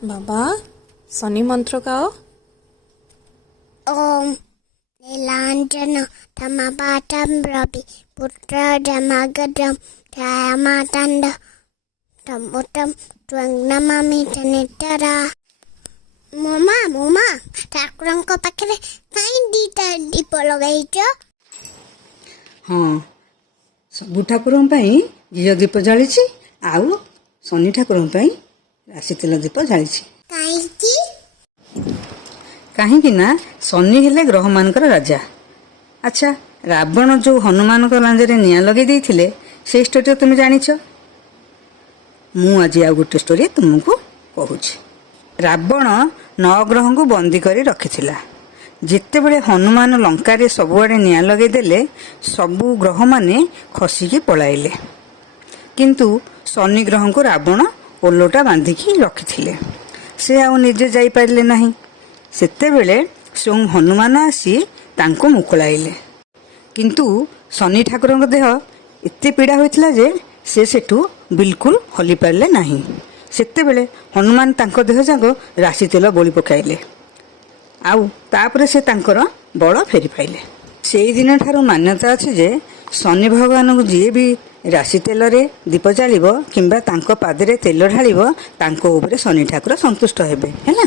बाबा शनि मंत्र गाओ। ओम नीलांजन तमपाठं रवि पुत्र जमगदं छायामातंड तमुतम त्वं नमामि तनितरा। मोमा मोमा ठाकुरଙ୍କ ପାଖରେ କାଇଁ ଦିଟା ଦୀପ ଲଗାଇଛ? ହଁ, ସବୁ ଠାକୁରଙ୍କ ପାଇଁ ଘିଅ ଦୀପ ଜାଳିଛି, ଆଉ ଶନି ଠାକୁରଙ୍କ ପାଇଁ ରାଶି ତେଲ ଦୀପ ଜାଳିଛି। କାହିଁକି? କାହିଁକି ନା ଶନି ହେଲେ ଗ୍ରହମାନଙ୍କର ରାଜା। ଆଚ୍ଛା, ରାବଣ ଯେଉଁ ହନୁମାନଙ୍କ ଲାଞ୍ଜରେ ନିଆଁ ଲଗାଇ ଦେଇଥିଲେ ସେଇ ଷ୍ଟୋରି ତୁମେ ଜାଣିଛ? ମୁଁ ଆଜି ଆଉ ଗୋଟେ ଷ୍ଟୋରି ତୁମକୁ କହୁଛି। ରାବଣ 9 ଗ୍ରହଙ୍କୁ ବନ୍ଦୀ କରି ରଖିଥିଲା। ଯେତେବେଳେ ହନୁମାନ ଲଙ୍କାରେ ସବୁଆଡ଼େ ନିଆଁ ଲଗାଇଦେଲେ ସବୁ ଗ୍ରହମାନେ ଖସିକି ପଳାଇଲେ। କିନ୍ତୁ ଶନି ଗ୍ରହଙ୍କୁ ରାବଣ ଓଲଟା ବାନ୍ଧିକି ରଖିଥିଲେ। ସେ ଆଉ ନିଜେ ଯାଇପାରିଲେ ନାହିଁ। ସେତେବେଳେ ସ୍ୱୟଂ ହନୁମାନ ଆସି ତାଙ୍କୁ ମୁକୁଳାଇଲେ। କିନ୍ତୁ ଶନି ଠାକୁରଙ୍କ ଦେହ ଏତେ ପୀଡ଼ା ହୋଇଥିଲା ଯେ ସେ ସେଠୁ ବିଲକୁଲ ହଲିପାରିଲେ ନାହିଁ। ସେତେବେଳେ ହନୁମାନ ତାଙ୍କ ଦେହ ଯାକ ରାଶି ତେଲ ବୋଳି ପକାଇଲେ, ଆଉ ତାପରେ ସେ ତାଙ୍କର ବଳ ଫେରି ପାଇଲେ। ସେଇଦିନ ଠାରୁ ମାନ୍ୟତା ଅଛି ଯେ ଶନି ଭଗବାନଙ୍କୁ ଯିଏ ବି ରାଶି ତେଲରେ ଦୀପ ଜାଳିବ କିମ୍ବା ତାଙ୍କ ପାଦରେ ତେଲ ଢାଳିବ ତାଙ୍କ ଉପରେ ଶନି ଠାକୁର ସନ୍ତୁଷ୍ଟ ହେବେ, ହେଲା।